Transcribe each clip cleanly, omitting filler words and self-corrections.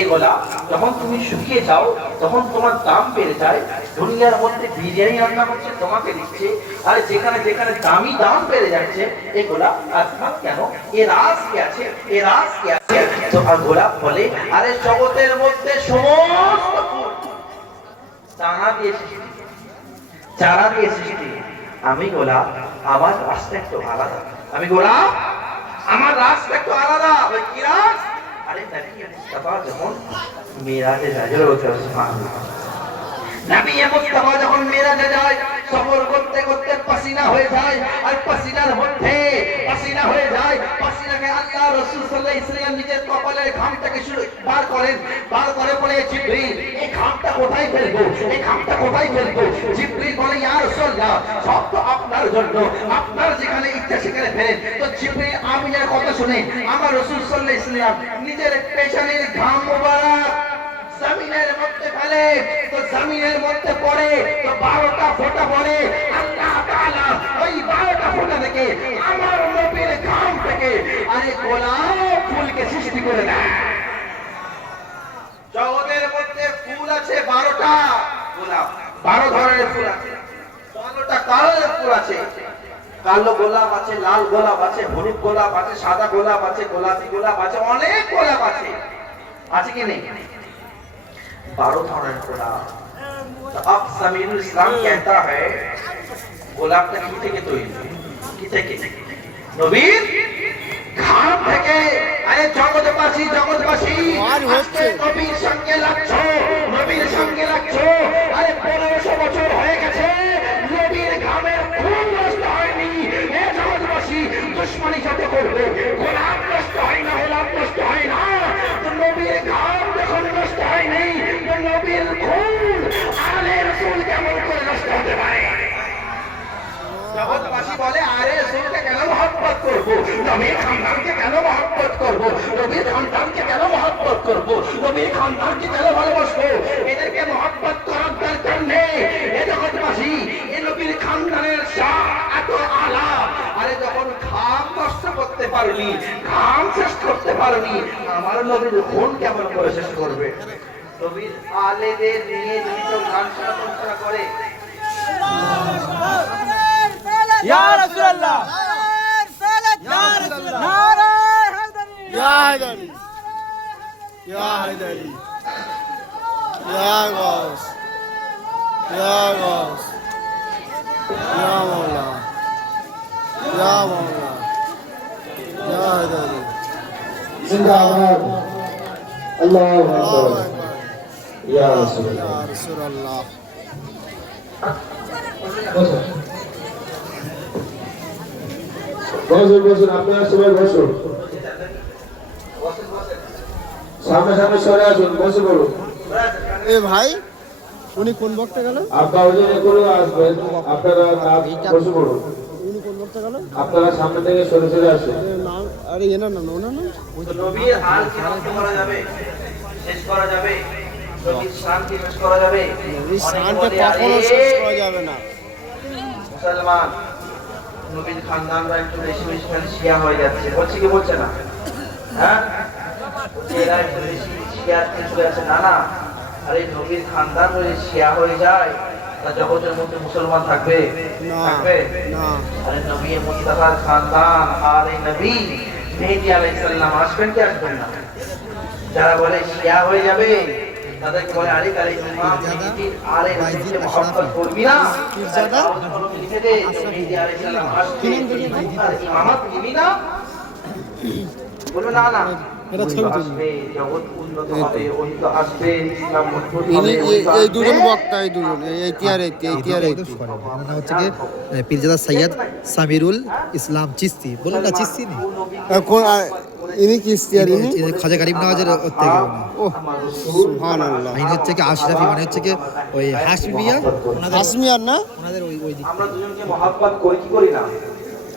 এগুলা যখন তুমি শুকিয়ে যাও তখন তোমার দাম বেড়ে যায়। দুনিয়ার মধ্যে বিরিয়ানি রান্না করছে তোমাকে দিচ্ছে, আর যেখানে যেখানে দামি দাম বেড়ে যাচ্ছে এগুলা অর্থাৎ কেন? এর রাজ কি আছে? এর রাজ কি আছে? তো গোলাপ বলে আরে জগতের মধ্যে সমস্ত চারা দিয়ে সৃষ্টি, চারা দিয়ে সৃষ্টি। আমি গোলাপ, আমার রাস্তা একটু আলাদা। আমি গোলাপ, আমার রাস্তা একটু আলাদা। কি রাজ? আরে নবী মুস্তাফা যখন মিরাজে যায়, সুবহানাল্লাহ, নবী মুস্তাফা যখন মিরাজে যায়, সফর করতে করতে পাসিনা হয়ে যায়, আর পাসিনার মধ্যে পাসিনা হয়ে যায়। পাসিনাকে আল্লাহ রাসূল সাল্লাল্লাহু আলাইহি ওয়াসাল্লাম নিজের কপালের ঘামটাকে বার করেন, বার করে বলে জিবরিল এই ঘামটা কোথায় ফেলবো, এই ঘামটা কোথায় ফেলবো? জিবরিল বলে ইয়া রাসূলুল্লাহ সব তো আপনার জন্য, আপনার যেখানে ইচ্ছা সেখানে ফেলেন। তো জিবরিল আমিনের কথা শুনে আমার রাসূল সাল্লাল্লাহু আলাইহি ওয়াসাল্লাম নিজের পেশানির ঘাম মোবারক জমিনের মধ্যে ফেলে, তো জমিনের মধ্যে পড়ে, তো 12টা ফোঁটা পড়ে। আল্লাহ তাআলা ওই 12টা ফোঁটা থেকে আমার নবীর ঘাম থেকে আরে গোলাপ ফুলকে সৃষ্টি করে দেয়। জগতের মধ্যে ফুল আছে 12টা, গোলাপ 12 ধরনের ফুল আছে, 12টা কালারের ফুল আছে। কালো গোলাপ আছে, লাল গোলাপ আছে, হলুদ গোলাপ আছে, সাদা গোলাপ আছে, গোলাপি গোলাপ আছে, অনেক গোলাপ আছে। আছে কি নেই? 12 ধরনের গোলাপ। अब समीरुल इस्लाम कहता है গোলাপ টা কি থেকে তৈরি? কি থেকে? নবীর ঘাম থেকে। আরে জগৎবাসী, জগৎবাসী আজকে নবীর সঙ্গে লাগছো, নবীর সঙ্গে লাগছো। আরে 1500 বছর হয়ে গেছে, নবীর ঘামের খুন নষ্ট হয়নি। এ জগৎবাসী দুশমনি যত করবে, গোলাপ নষ্ট হয় না, গোলাপ নষ্ট হয় না। তো নবীর ঘাম যখন নষ্ট হয়নি, তো নবীর খুন আলে রাসূল কেমন করে নষ্ট হতে পারে? জগৎবাসী বলে আরে রাসূলকে কেন মহব্বত করব, নবীর খানদানকে কেন মহব্বত করব, নবীর খানদানকে কেন মহব্বত করব, নবীর খানদানকে কেন ভালোবাসবো? এদেরকে মহব্বত করার দরকার নেই। এ জগৎবাসী, এ নবীর খানদানের শান এত আলা। আরে যখন ঘাম নষ্ট করতে পারনি, ঘাম শেষ করতে পারনি, আমার নবীর খুন কেমন করে শেষ করবে? নবীর আলেদের নিয়ে যদি কেউ গান শোনা করে ইয়া রাসূলুল্লাহ, ইয়া রাসূলুল্লাহ, নারে হায়দারি, ইয়া হায়দারি, ইয়া হায়দারি, ইয়া গাউস, ইয়া গাউস, ইয়া মাওলা, ইয়া মাওলা, ইয়া হায়দারি। জিন্দাবাদ, আল্লাহু আকবার, ইয়া রাসূলুল্লাহ, ইয়া রাসূলুল্লাহ। বসুন বসুন, আপনারা সবাই বসুন, সামনে সামনে সরে আসুন, বসে পড়ুন। এ ভাই, উনি কোন বক্তা গেল? আপনারা ওজনে করে আসবেন, আপনারা বসে পড়ুন। উনি কোন বক্তা গেল? আপনারা সামনে থেকে সরে সরে আসুন। নাম আরে এনা না, ওনা না। নবীর আল কি ধ্বংস করা যাবে, শেষ করা যাবে? নবীর শান কি শেষ করা যাবে? এই শানটা কখনো শেষ করা যাবে না। মুসলমান নবীর খানদানরা একটু বেশি বেশি খালি শিয়া হয়ে যাচ্ছে, বলছে কি বলছে না? হ্যাঁ, এরা একটু বেশি শিয়ার কিছু আছে না না। আরে নবীর খানদান যদি শিয়া হয়ে যায় তা জগতের মধ্যে মুসলমান থাকবে? থাকবে না। আরে নবী মুস্তাফার খানদান আর এই নবী মেহেদী আলাইহিস সালাম আসবেন কি আসবেন না? যারা বলে শিয়া হয়ে যাবে তাদেরকে বলে আলী আলাইহিস সালাম মেহেদীর আলে নবীকে মহব্বত করবি না? পীরজাদা লিখে দে মেহেদী আলাইহিস সালাম আসবে, আর ইমামত দিবি না? বলো না না, এটা ছবি তুলি। আসবে, জগৎ উন্নত হবে, উন্নত আসবে, ইসলাম মজবুত ইনি হবে। এই দুজন বক্তা, এই দুজন, এই তিয়ার মানে হচ্ছে কি পীরজাদা সৈয়দ সামিরুল ইসলাম চিশতি, বলুন না চিশতি নি, কোন ইনি কি তিয়ার? ইনি খাজা গরিব নওয়াজের থেকে ও সুবহানাল্লাহ। ইনি হচ্ছে কি আশরাফি, মানে হচ্ছে কি ওই হাশমিয়া, আসমিয়ার না? ওনাদের ওই ওই আমরা দুজনকে মহব্বত করি কি করি না?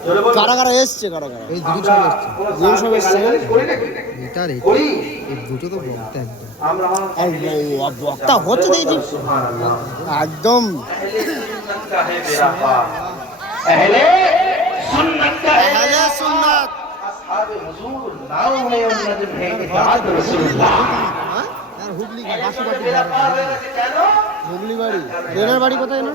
জোরে বলো। কারা কারা এসছে, কারা কারা? এই দুটো ছবি এসছে, দুজন সব এসছে করি নাকি? এটার করি। এই দুটো তো বলতে একদম আমরা আর বক্তা হচ্ছে দেখি সুবহানাল্লাহ। একদম। अहले सुन्नत का है আহলে সুন্নাত। असहाब हुजूर नाम है उन नजम है इताअत रसूलुल्लाह। বেলা পার হয়ে গেছে কেন? হুগলি বাড়ি ট্রেনের বাড়ি কোথায় না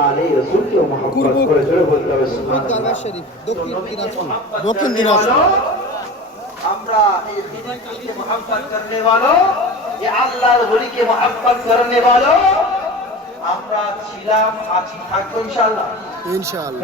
আরে রসুল কে মোহাম্মত করে জোরে বলতে হবে দরবার শরীফ দক্ষিণ দিনাজপুর দক্ষিণ দিনাজপুর আমরা এই দিনকে मोहब्बत करने वालों ये আল্লাহর ওলিকে मोहब्बत करने वालों আমরা ছিলাম আছি থাকবো ইনশাআল্লাহ ইনশাআল্লাহ